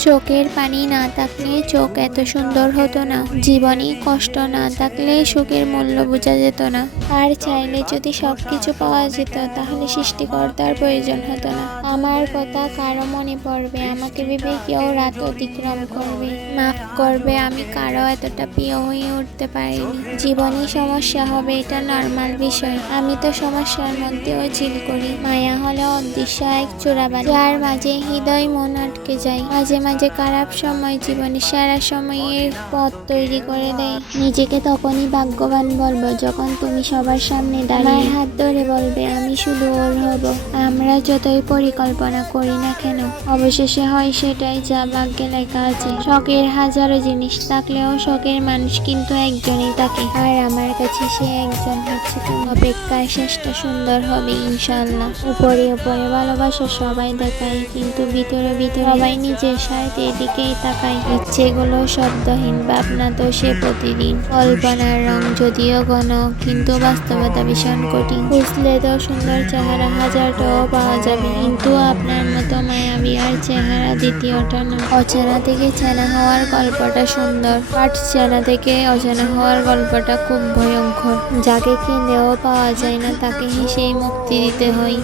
চোখের পানি না থাকলে চোখ এত সুন্দর হতো না। জীবনে কষ্ট না থাকলে সুখের মূল্য বোঝা যেত না। আর চাইলে যদি সব কিছু পাওয়া যেত, তাহলে সৃষ্টিকর্তার প্রয়োজন হতো না। আমার কথা কারও মনে পড়বে, আমাকে ভেবে কেউ রাত অতিক্রম করবে। মাফ করবে, আমি কারও এতটা প্রিয় হয়ে উঠতে পারিনি। জীবনে সমস্যা হবে, এটা নর্মাল বিষয়। আমি তো সমস্যার মধ্যেও চিল করি। মায়া হলো অদৃশ্য এক চোরাবাদ যার মাঝে হৃদয় মন আটকে যায়। মাঝে মাঝে খারাপ সময় জীবনের সারা সময়ের পথ তৈরি করে দেয়। নিজেকে তখনই ভাগ্যবান বলব, যখন তুমি সবার সামনে দাঁড়িয়ে হাত ধরে বলবে, আমি শুধু ওর হব। আমরা যতই পরিকল্পনা করি না কেন, অবশেষে হয় সেটাই যা ভাগ্যে লেখা আছে। শখের হাজারো জিনিস থাকলেও শখের মানুষ কিন্তু একজনই থাকে। আর আমার কাছে সে একজন হচ্ছে তুমি। অপেক্ষায় শেষটা সুন্দর হবে ইনশাল্লাহ উপরে উপরে ভালোবাসা সবাই দেখায়, কিন্তু ভিতরে ভিতরে সবাই নিজের স্বার্থে এদিকেই তাকায় ইচ্ছেগুলো শব্দহীন, ভাবনা তো সে প্রতিদিন। কল্পনার রং যদিও ঘন, কিন্তু বাস্তবতা ভীষণ কঠিন। বুঝলে তো সুন্দর চেহারা হাজারটাও পাওয়া যাবে। কিন্তু আপনার মতো মায়াবী আর চেহারা দ্বিতীয়টা না। অচেনা থেকে চেনা হওয়ার গল্পটা সুন্দর। বাট চেনা থেকে অচেনা হওয়ার গল্পটা খুব ভয়ঙ্কর। যাকে কিনেও পাওয়া যায় না, তাকে হেসেই মুক্তি দিতে হয়।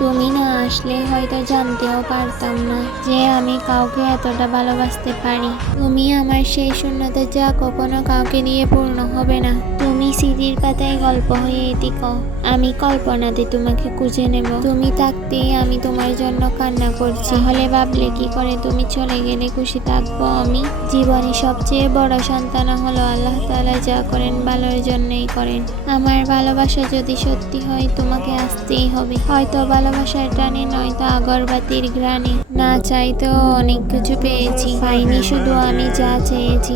তুমি না আসলে হয়তো জানতেও পারতাম না যে আমি কাউকে এতটা ভালোবাসতে পারি। তুমি আমার সেই শূন্যতা যা কখনো কাউকে দিয়ে পূর্ণ হবে না। তুমি স্মৃতির পাতায় গল্প হয়ে এদিকো আমি কল্পনাতে তোমাকে খুঁজে নেব। তুমি থাকতেই আমি তোমার জন্য কান্না করছি। হলে ভাবলে কি করে তুমি চলে গেলে খুশি থাকব আমি? জীবনে সবচেয়ে বড় সন্তান হলো আল্লাহ তাআলা, যা করেন ভালোর জন্যই করেন। আমার ভালোবাসা যদি সত্যি হয়, তোমাকে আসতেই হবে। হয়তো ভালোবাসার টানে নয়তো আগরবাতির ঘ্রাণে। না চাইতেও অনেক কিছু পেয়েছি। পাইনি শুধু আমি যা চেয়েছি।